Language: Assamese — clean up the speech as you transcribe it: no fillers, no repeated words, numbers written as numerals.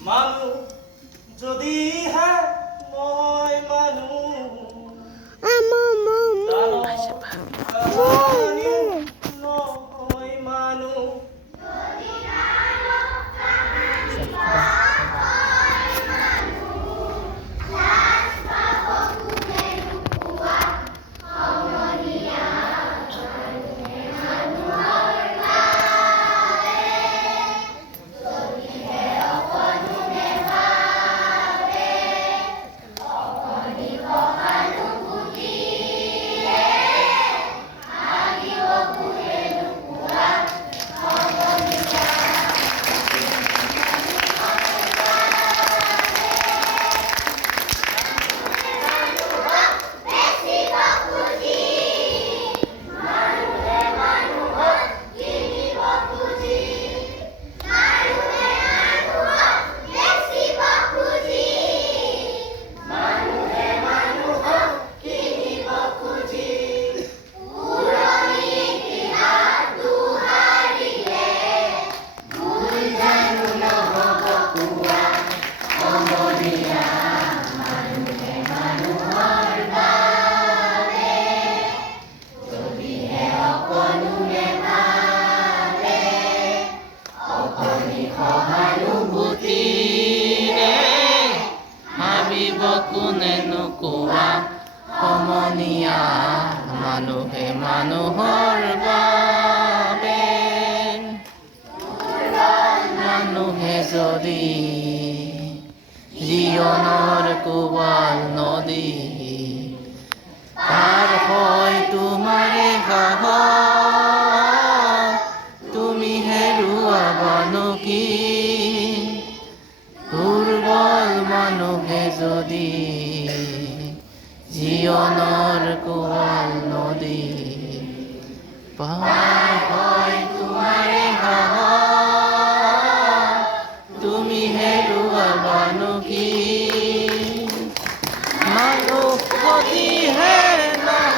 মানুহ যদিহে মই মানুহ নহয় মানুহ কোনেনো কোৱা সমনীয়া মানুহে মানুহৰ বাবে মানুহে যদি জীৱনৰ কোবাল নদী পাৰ হয় তোমাৰে সাহস তুমি হেৰুৱাবানো কি দুৰ্বল মানুহে যদি জীৱনৰ কোবাল নদী পাৰ